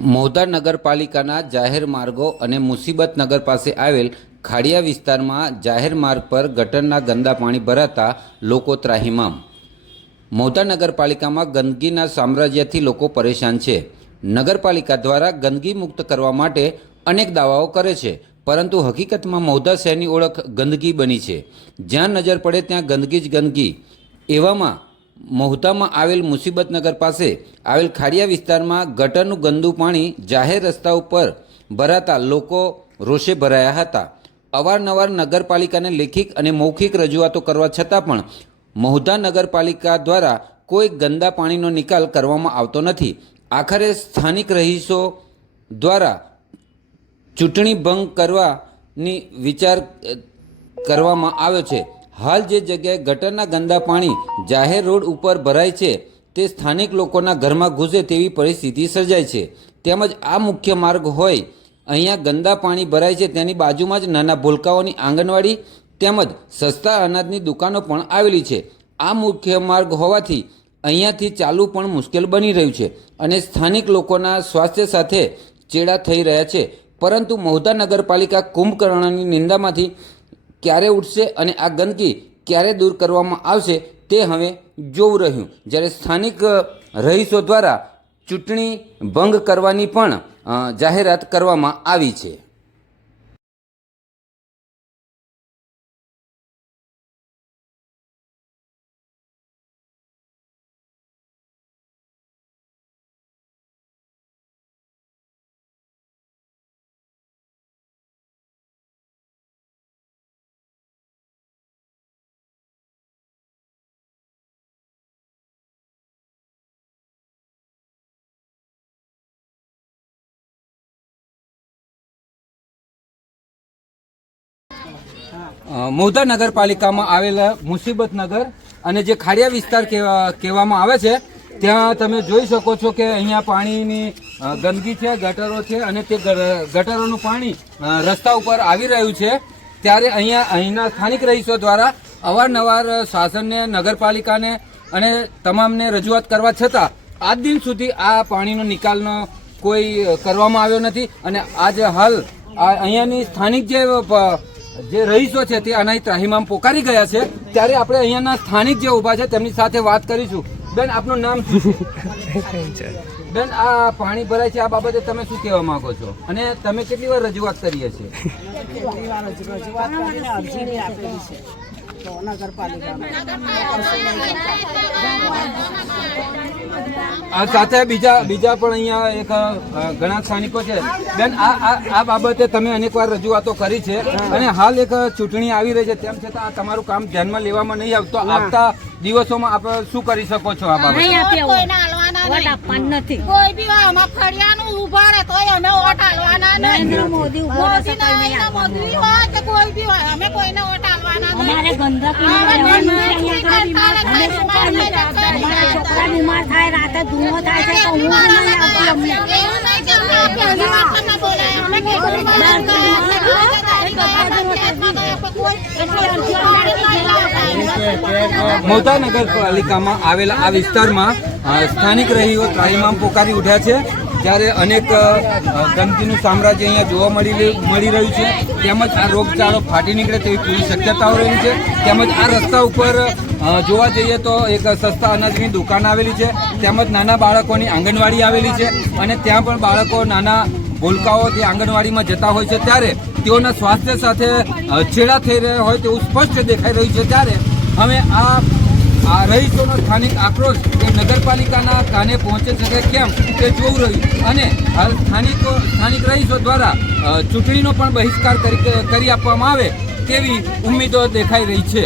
મૌધા નગરપાલિકાના જાહેર માર્ગો અને મુસીબત નગર પાસે આવેલ ખાડિયા વિસ્તારમાં જાહેર માર્ગ પર ગટરના ગંદા પાણી ભરાતા લોકો ત્રાહિમામ. મૌધા નગરપાલિકામાં ગંદકીના સામ્રાજ્યથી લોકો પરેશાન છે. નગરપાલિકા દ્વારા ગંદકી મુક્ત કરવા માટે અનેક દાવાઓ કરે છે, પરંતુ હકીકતમાં મૌધા શહેરની ઓળખ ગંદકી બની છે. જ્યાં નજર પડે ત્યાં ગંદકી જ ગંદકી. એવામાં મહુધામાં આવેલ મુસીબતનગર પાસે આવેલ ખાડિયા વિસ્તારમાં ગટરનું ગંદુ પાણી જાહેર રસ્તા ઉપર ભરાતા લોકો રોષે ભરાયા હતા. અવારનવાર નગરપાલિકાને લેખિત અને મૌખિક રજૂઆતો કરવા છતાં પણ મહુધા નગરપાલિકા દ્વારા કોઈ ગંદા પાણીનો નિકાલ કરવામાં આવતો નથી. આખરે સ્થાનિક રહીશો દ્વારા ચૂંટણી ભંગ કરવાની વિચાર કરવામાં આવ્યો છે. હાલ જે જગ્યાએ ગટરના ગંદા પાણી જાહેર રોડ ઉપર ભરાય છે, તે સ્થાનિક લોકોના ઘરમાં ઘૂસે તેવી પરિસ્થિતિ સર્જાય છે. તેમજ આ મુખ્ય માર્ગ હોય, અહીંયા ગંદા પાણી ભરાય છે તેની બાજુમાં જ નાના ભૂલકાઓની આંગણવાડી તેમજ સસ્તા અનાજની દુકાનો પણ આવેલી છે. આ મુખ્ય માર્ગ હોવાથી અહીંયાથી ચાલવું પણ મુશ્કેલ બની રહ્યું છે અને સ્થાનિક લોકોના સ્વાસ્થ્ય સાથે ચેડા થઈ રહ્યા છે. પરંતુ મહુધા નગરપાલિકા કુંભકર્ણની નિંદામાંથી ક્યારે ઉઠશે અને આ ગંદકી ક્યારે દૂર કરવામાં આવશે તે હવે જોવું રહ્યું. જ્યારે સ્થાનિક રહીશો દ્વારા ચૂંટણી ભંગ કરવાની પણ જાહેરાત કરવામાં આવી છે. મહુધા નગરપાલિકામાં આવેલા મુસીબત નગર અને જે ખાડિયા વિસ્તાર કહેવામાં આવે છે, ત્યાં તમે જોઈ શકો છો કે અહીંયા પાણીની ગંદકી છે, ગટરો છે અને તે ગટરોનું પાણી રસ્તા ઉપર આવી રહ્યું છે. ત્યારે અહીંયા, અહીંના સ્થાનિક રહીશો દ્વારા અવારનવાર શાસનને, નગરપાલિકાને અને તમામને રજૂઆત કરવા છતાં આજ દિન સુધી આ પાણીનો નિકાલનો કોઈ કરવામાં આવ્યો નથી અને આજે હાલ અહીંયાની સ્થાનિક જે જે રહીશો છે તે આના ત્રાહીમામ પોકારી ગયા છે ત્યારે આપણે અહીંયાના સ્થાનિક જે ઊભા છે તેમની સાથે વાત કરીશું. બેન આપનું નામ શું છે? બેન આ પાણી ભરાય છે આ બાબતે તમે શું કહેવા માંગો છો? અને તમે કેટલી વાર રજૂઆત કરીએ છીએ? તો સાથે બીજા બીજા પણ અહીંયા એક ઘણા સ્થાનિકો છે. બેન આ આ બાબતે તમે અનેક વાર રજૂઆતો કરી છે અને હાલ એક ચૂંટણી આવી રહી છે. તેમ છતાં આ તમારું કામ ધ્યાનમાં લેવામાં નહીં આવતો. આવતા દિવસોમાં આપ શું કરી શકો છો આ બાબતે? નથી. કોઈ બી આમાં ફળિયાનું ઊભા રહે તોય અમે વોટ હાલવાના નહીં. નરેન્દ્ર મોદી હોય કે કોઈ બી હોય, જતા. અમારા છોકરા બીમાર થાય રાતે ધુઓ થાય છે તો નહીં આવતી અમને. નગરપાલિકામાં આવેલા આ વિસ્તારમાં સ્થાનિક રહીઓ ત્રાહિમામ પોકારી ઉઠ્યા છે. ત્યારે અનેક ગંદકીનું સામ્રાજ્ય અહીંયા જોવા મળી મળી રહ્યું છે, તેમજ આ રોગચાળો ફાટી નીકળે તેવી પૂરી શક્યતાઓ રહેલી છે. તેમજ આ રસ્તા ઉપર જોવા જઈએ તો એક સસ્તા અનાજની દુકાન આવેલી છે, તેમજ નાના બાળકોની આંગણવાડી આવેલી છે અને ત્યાં પણ બાળકો નાના ભૂલકાઓ તે આંગણવાડીમાં જતા હોય છે ત્યારે તેઓના સ્વાસ્થ્ય સાથે છેડા થઈ રહ્યા હોય તેવું સ્પષ્ટ દેખાઈ રહ્યું છે ત્યારે. અમે આ આ રહીશોનો સ્થાનિક આક્રોશ એ નગરપાલિકાના કાને પહોંચી શકે કેમ તે જોવું રહ્યું. અને હાલ સ્થાનિકો, સ્થાનિક રહીશો દ્વારા ચૂંટણીનો પણ બહિષ્કાર કરી કરી આપવામાં આવે તેવી ઉમેદો દેખાઈ રહી છે.